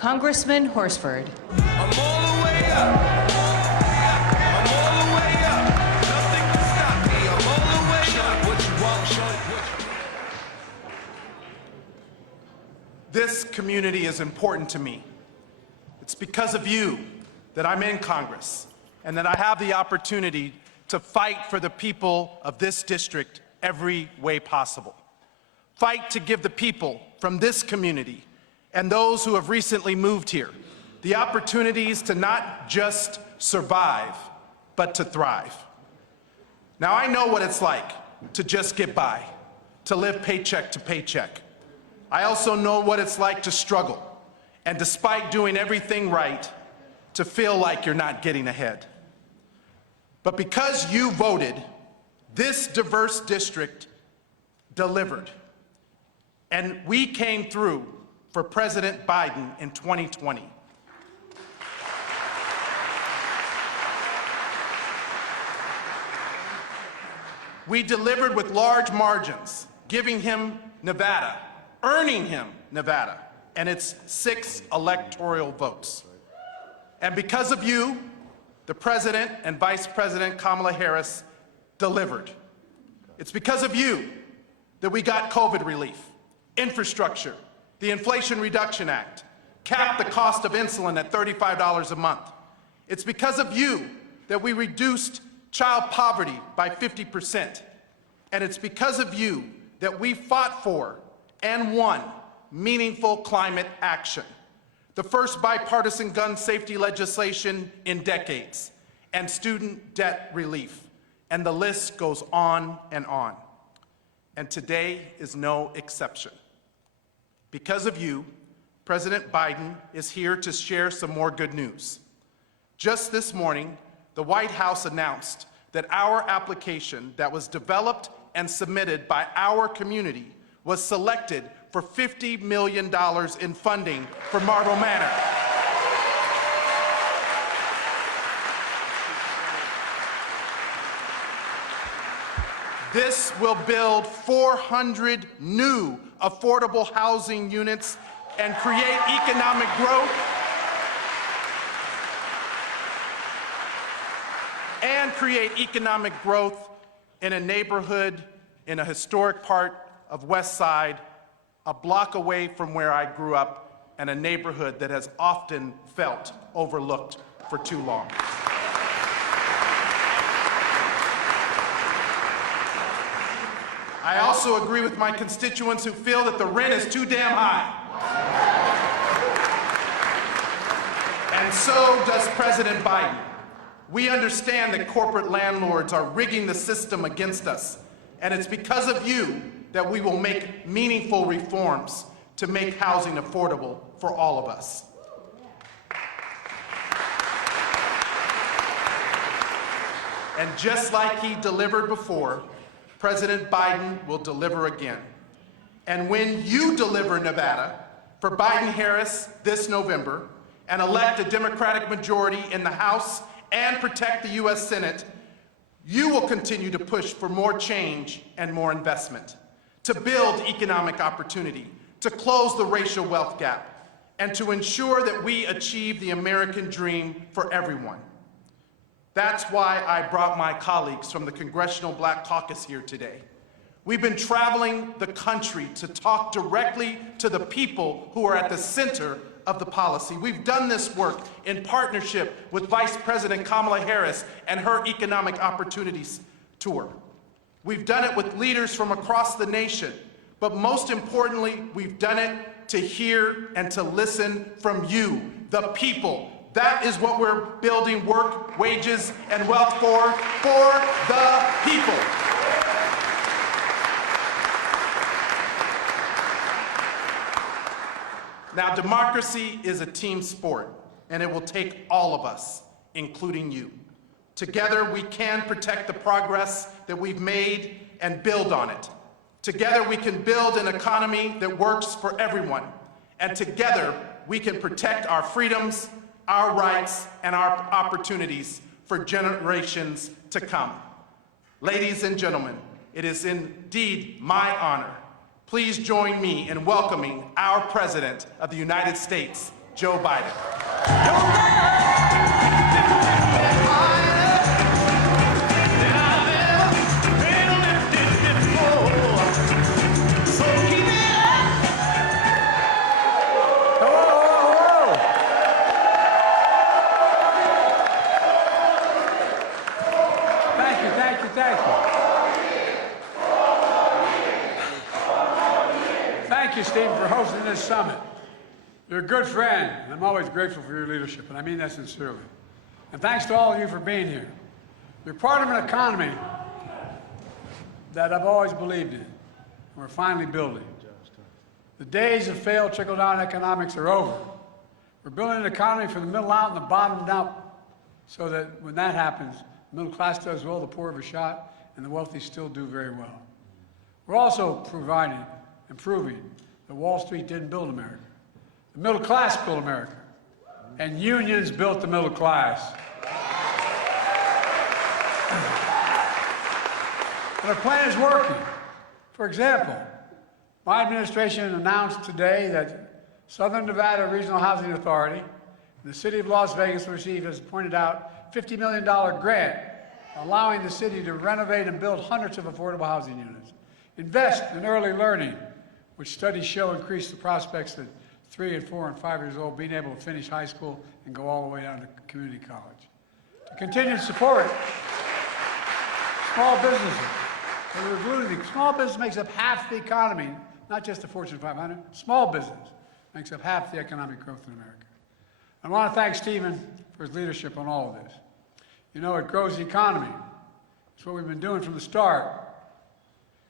Congressman Horsford. I'm all the way up. I'm all the way up. Nothing can stop me. I'm all the way up. What you want, show it what you want. This community is important to me. It's because of you that I'm in Congress and that I have the opportunity to fight for the people of this district every way possible. Fight to give the people from this community and those who have recently moved here the opportunities to not just survive, but to thrive. Now, I know what it's like to just get by, to live paycheck to paycheck. I also know what it's like to struggle, and despite doing everything right, to feel like you're not getting ahead. But because you voted, this diverse district delivered. And we came through for President Biden in 2020. We delivered with large margins, giving him Nevada, earning him Nevada, and its 6 electoral votes. And because of you, the President and Vice President Kamala Harris delivered. It's because of you that we got COVID relief, infrastructure, the Inflation Reduction Act, capped the cost of insulin at $35 a month. It's because of you that we reduced child poverty by 50%. And it's because of you that we fought for and won meaningful climate action. The first bipartisan gun safety legislation in decades, and student debt relief. And the list goes on and on. And today is no exception. Because of you, President Biden is here to share some more good news. Just this morning, the White House announced that our application that was developed and submitted by our community was selected for $50 million in funding for Marble Manor. This will build 400 new affordable housing units and create economic growth in a neighborhood in a historic part of West Side, a block away from where I grew up, and a neighborhood that has often felt overlooked for too long. I also agree with my constituents who feel that the rent is too damn high. And so does President Biden. We understand that corporate landlords are rigging the system against us, and it's because of you that we will make meaningful reforms to make housing affordable for all of us. And just like he delivered before, President Biden will deliver again. And when you deliver Nevada for Biden-Harris this November and elect a Democratic majority in the House and protect the U.S. Senate, you will continue to push for more change and more investment, to build economic opportunity, to close the racial wealth gap, and to ensure that we achieve the American dream for everyone. That's why I brought my colleagues from the Congressional Black Caucus here today. We've been traveling the country to talk directly to the people who are at the center of the policy. We've done this work in partnership with Vice President Kamala Harris and her Economic Opportunities Tour. We've done it with leaders from across the nation, but most importantly, we've done it to hear and to listen from you, the people. That is what we're building work, wages, and wealth for the people. Now, democracy is a team sport, and it will take all of us, including you. Together, we can protect the progress that we've made and build on it. Together, we can build an economy that works for everyone. And together, we can protect our freedoms, our rights, and our opportunities for generations to come. Ladies and gentlemen, it is indeed my honor. Please join me in welcoming our President of the United States, Joe Biden. Thank you, Steve, for hosting this summit. You're a good friend, and I'm always grateful for your leadership, and I mean that sincerely. And thanks to all of you for being here. You're part of an economy that I've always believed in, and we're finally building. The days of failed trickle-down economics are over. We're building an economy from the middle out and the bottom up, so that when that happens, the middle class does well, the poor have a shot, and the wealthy still do very well. We're also providing and proving that Wall Street didn't build America. The middle class built America, and unions built the middle class. But our plan is working. For example, my administration announced today that Southern Nevada Regional Housing Authority and the City of Las Vegas will receive, as pointed out, $50 million grant, allowing the city to renovate and build hundreds of affordable housing units. Invest in early learning, which studies show increase the prospects that 3 and 4 and 5 years old being able to finish high school and go all the way down to community college. To continue to support small businesses. Small business makes up half the economy, not just the Fortune 500. Small business makes up half the economic growth in America. I want to thank Stephen for his leadership on all of this. You know, it grows the economy. It's what we've been doing from the start.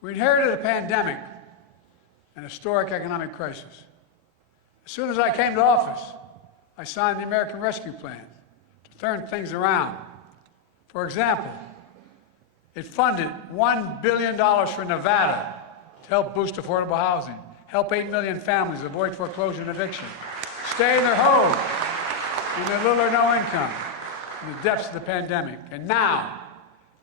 We inherited a pandemic, an historic economic crisis. As soon as I came to office, I signed the American Rescue Plan to turn things around. For example, it funded $1 billion for Nevada to help boost affordable housing, help 8 million families avoid foreclosure and eviction, stay in their homes with little or no income in the depths of the pandemic. And now,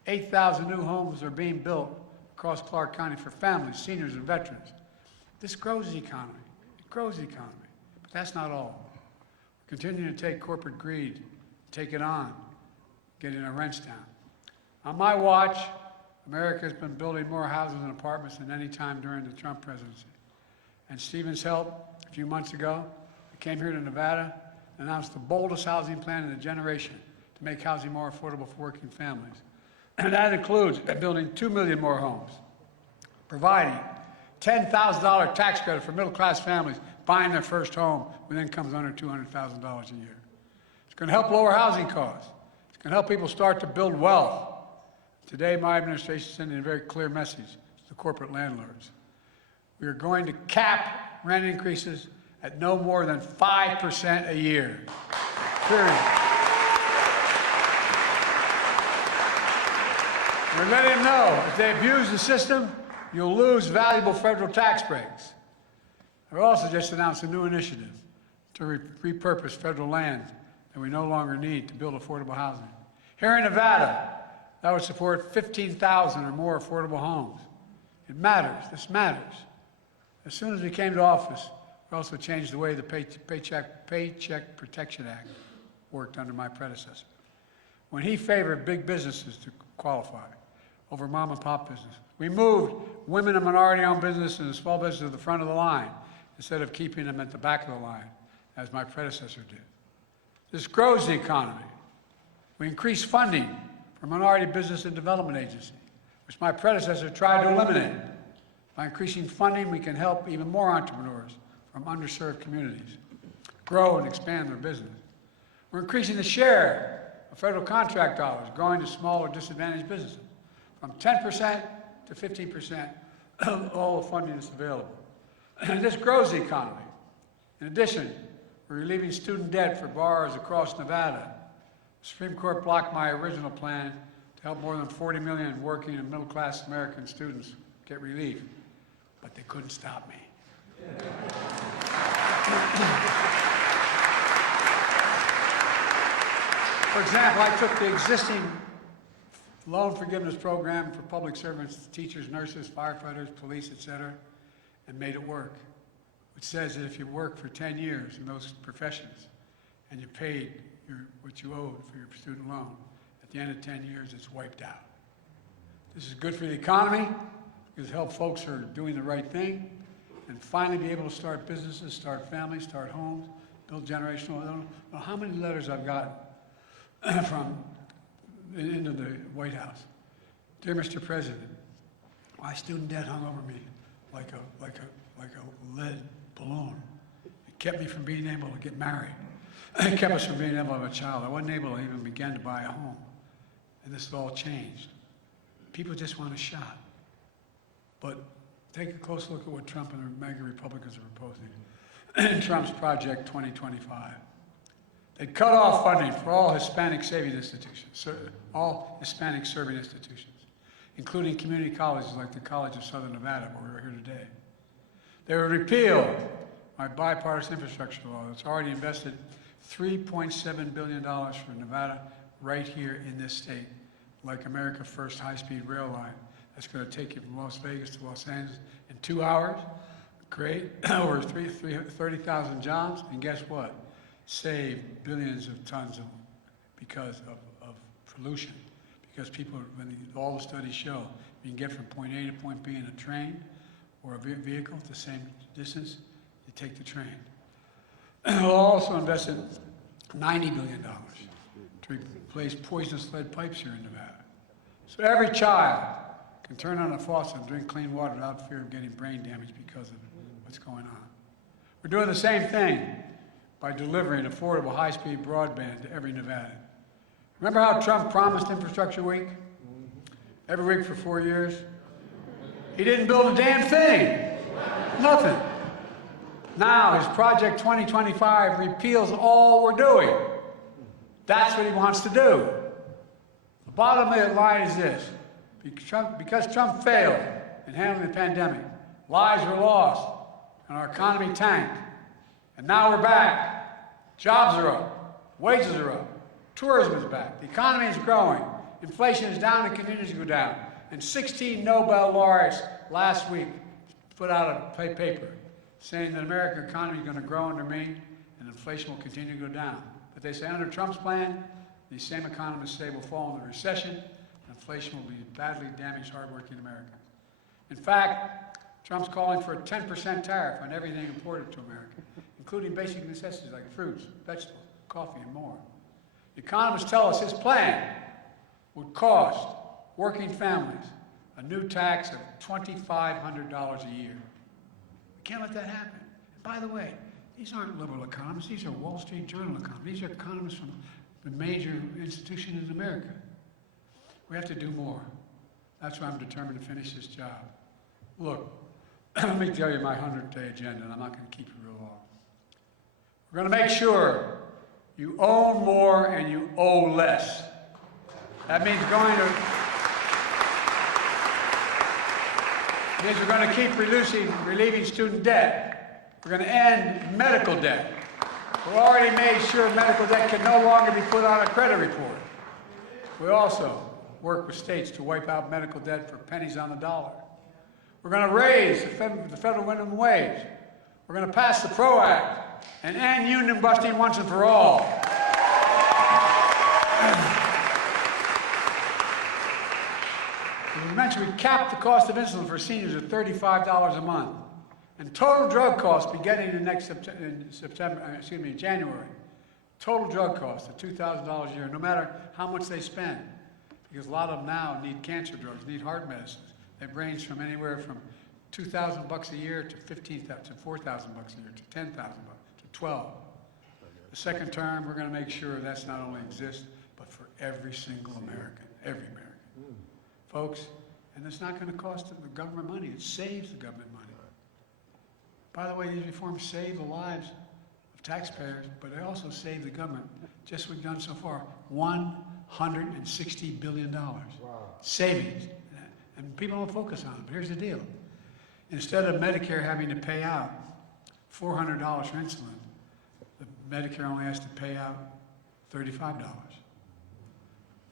8,000 new homes are being built across Clark County for families, seniors, and veterans. This grows the economy. It grows the economy. But that's not all. We're continuing to take corporate greed, take it on, getting our rents down. On my watch, America has been building more houses and apartments than any time during the Trump presidency. And Stephen's help, a few months ago, we came here to Nevada and announced the boldest housing plan in a generation to make housing more affordable for working families. And that includes building 2 million more homes, providing $10,000 tax credit for middle-class families buying their first home with incomes under $200,000 a year. It's going to help lower housing costs. It's going to help people start to build wealth. Today, my administration is sending a very clear message to the corporate landlords. We are going to cap rent increases at no more than 5% a year, period. We're letting them know, if they abuse the system, you'll lose valuable federal tax breaks. I've also just announced a new initiative to repurpose federal land that we no longer need to build affordable housing. Here in Nevada, that would support 15,000 or more affordable homes. It matters. This matters. As soon as we came to office, we also changed the way the Paycheck Protection Act worked under my predecessor. When he favored big businesses to qualify over mom and pop business, we moved women and minority-owned businesses and small businesses to the front of the line instead of keeping them at the back of the line, as my predecessor did. This grows the economy. We increase funding for Minority Business and Development Agency, which my predecessor tried to eliminate. By increasing funding, we can help even more entrepreneurs from underserved communities grow and expand their business. We're increasing the share of federal contract dollars going to small or disadvantaged businesses from 10% to 15% of all the funding that's available. And this grows the economy. In addition, we're relieving student debt for borrowers across Nevada. The Supreme Court blocked my original plan to help more than 40 million working and middle-class American students get relief, but they couldn't stop me. For example, I took the existing loan forgiveness program for public servants, teachers, nurses, firefighters, police, etc., and made it work. which says that if you work for 10 years in those professions and you paid what you owed for your student loan, at the end of 10 years, it's wiped out. This is good for the economy, because it helps folks who are doing the right thing and finally be able to start businesses, start families, start homes, build generational. I don't know how many letters I've gotten from into the White House. Dear Mr. President, my student debt hung over me like a lead balloon. It kept me from being able to get married. It kept us from being able to have a child. I wasn't able to even begin to buy a home. And this has all changed. People just want a shot. But take a close look at what Trump and the MAGA Republicans are proposing in Trump's Project 2025. They cut off funding for all Hispanic saving institutions, all Hispanic serving institutions, including community colleges like the College of Southern Nevada, where we're here today. They will repeal my bipartisan infrastructure law that's already invested $3.7 billion for Nevada right here in this state, like America's first high-speed rail line that's going to take you from Las Vegas to Los Angeles in 2 hours, create over 30,000 jobs, and guess what? Save billions of tons because of pollution. Because people, all the studies show, you can get from point A to point B in a train or a vehicle the same distance, you take the train. We'll also invested $90 billion to replace poisonous lead pipes here in Nevada. So every child can turn on a faucet and drink clean water without fear of getting brain damage because of what's going on. We're doing the same thing by delivering affordable high-speed broadband to every Nevadan. Remember how Trump promised Infrastructure Week? Every week for 4 years? He didn't build a damn thing. Nothing. Now his Project 2025 repeals all we're doing. That's what he wants to do. The bottom line is this. Because Trump failed in handling the pandemic, lives were lost, and our economy tanked. And now we're back. Jobs are up. Wages are up. Tourism is back. The economy is growing. Inflation is down and continues to go down. And 16 Nobel laureates last week put out a paper saying that the American economy is going to grow under me and inflation will continue to go down. But they say under Trump's plan, these same economists say we'll fall into recession and inflation will be badly damage hardworking Americans. In fact, Trump's calling for a 10% tariff on everything imported to America, including basic necessities like fruits, vegetables, coffee, and more. The economists tell us his plan would cost working families a new tax of $2,500 a year. We can't let that happen. And by the way, these aren't liberal economists. These are Wall Street Journal economists. These are economists from the major institutions in America. We have to do more. That's why I'm determined to finish this job. Look, let me tell you my 100-day agenda, and I'm not going to keep it real long. We're going to make sure you own more and you owe less. That means we're going to keep relieving student debt. We're going to end medical debt. We've already made sure medical debt can no longer be put on a credit report. We also work with states to wipe out medical debt for pennies on the dollar. We're going to raise the federal minimum wage. We're going to pass the PRO Act and end union busting once and for all. As we mentioned, we capped the cost of insulin for seniors at $35 a month. And total drug costs beginning in January, total drug costs of $2,000 a year, no matter how much they spend. Because a lot of them now need cancer drugs, need heart medicines. They range from anywhere from $2,000 a year to $4,000 a year to $10,000 to $12,000. The second term, we're going to make sure that's not only exists, but for every single American, every American. Folks, and it's not going to cost the government money. It saves the government money. By the way, these reforms save the lives of taxpayers, but they also save the government. Just what we've done so far, $160 billion. Wow. Savings. And people don't focus on it, but here's the deal. Instead of Medicare having to pay out $400 for insulin, the Medicare only has to pay out $35.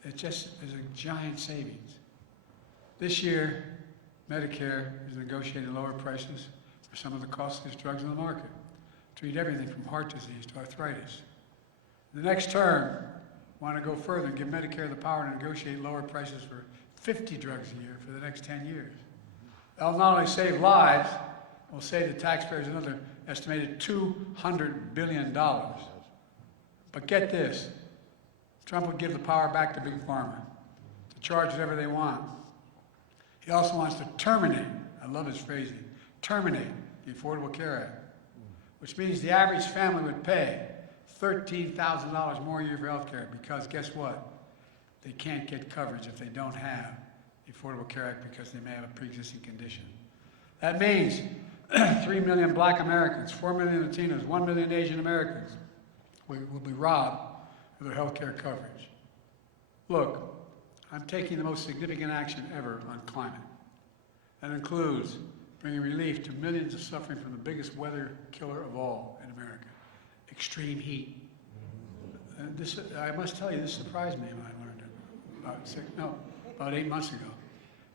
It just is a giant savings. This year, Medicare is negotiating lower prices They're some of the costliest drugs on the market. Treat everything from heart disease to arthritis. The next term, want to go further and give Medicare the power to negotiate lower prices for 50 drugs a year for the next 10 years. That'll not only save lives, it will save the taxpayers another estimated $200 billion. But get this, Trump would give the power back to Big Pharma to charge whatever they want. He also wants to terminate, I love his phrasing, terminate the Affordable Care Act, which means the average family would pay $13,000 more a year for health care because guess what? They can't get coverage if they don't have the Affordable Care Act because they may have a pre-existing condition. That means 3 million black Americans, 4 million Latinos, 1 million Asian Americans will be robbed of their health care coverage. Look, I'm taking the most significant action ever on climate. That includes bringing relief to millions of suffering from the biggest weather killer of all in America, extreme heat. I must tell you, this surprised me when I learned it about 8 months ago.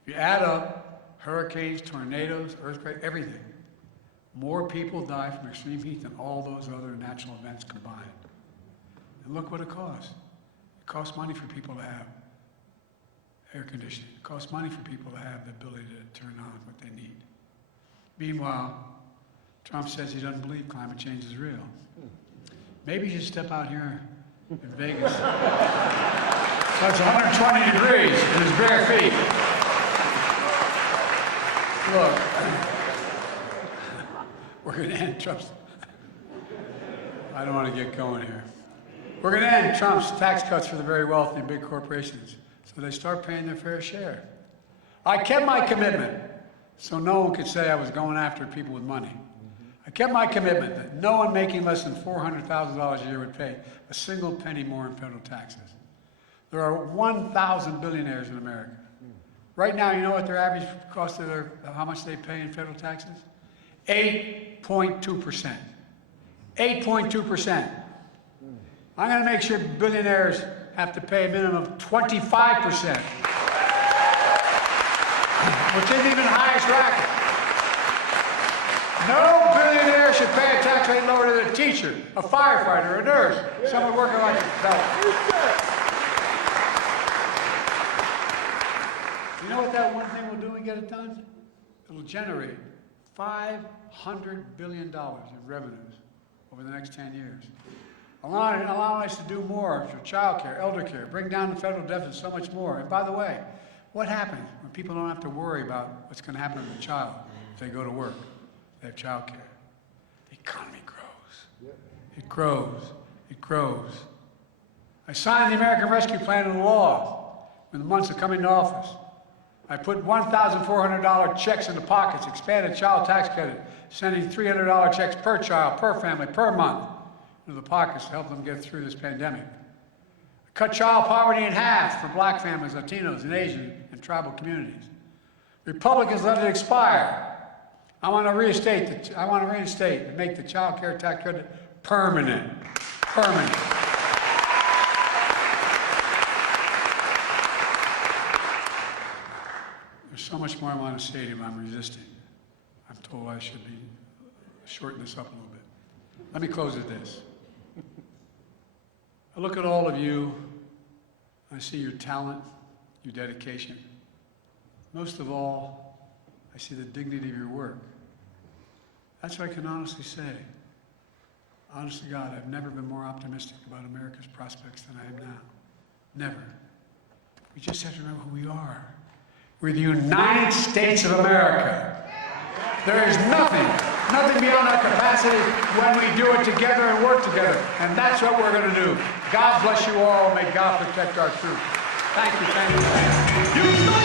If you add up hurricanes, tornadoes, earthquakes, everything, more people die from extreme heat than all those other natural events combined. And look what it costs. It costs money for people to have air conditioning. It costs money for people to have the ability to turn on what they need. Meanwhile, Trump says he doesn't believe climate change is real. Maybe you should step out here in Vegas. So it's 120 degrees in his bare feet. Look, we're going to end Trump's... I don't want to get going here. We're going to end Trump's tax cuts for the very wealthy and big corporations so they start paying their fair share. I kept my commitment so no one could say I was going after people with money. I kept my commitment that no one making less than $400,000 a year would pay a single penny more in federal taxes. There are 1,000 billionaires in America. Right now, you know what their average cost of how much they pay in federal taxes? 8.2%. 8.2%. I'm going to make sure billionaires have to pay a minimum of 25%, which isn't even the highest bracket. No billionaire should pay a tax rate lower than a teacher, a firefighter, a nurse, someone working like a bell. You know what that one thing will do when we get it done? It'll generate $500 billion in revenues over the next 10 years. Allowing us to do more for child care, elder care, bring down the federal deficit so much more. And by the way, what happens when people don't have to worry about what's going to happen to the child if they go to work, they have child care? The economy grows. It grows. It grows. I signed the American Rescue Plan into law in the months of coming to office. I put $1,400 checks into pockets, expanded child tax credit, sending $300 checks per child, per family, per month into the pockets to help them get through this pandemic. I cut child poverty in half for black families, Latinos, and Asian and tribal communities. Republicans let it expire. I want to reinstate and make the child care tax credit permanent. Permanent. There's so much more I want to say to you, but I'm resisting. I'm told I should be shorten this up a little bit. Let me close with this. I look at all of you, I see your talent, your dedication. Most of all, I see the dignity of your work. That's what I can honestly say. Honest to God, I've never been more optimistic about America's prospects than I am now. Never. We just have to remember who we are. We're the United States of America. There is nothing beyond our capacity when we do it together and work together. And that's what we're going to do. God bless you all. May God protect our troops. Thank you. Thank you.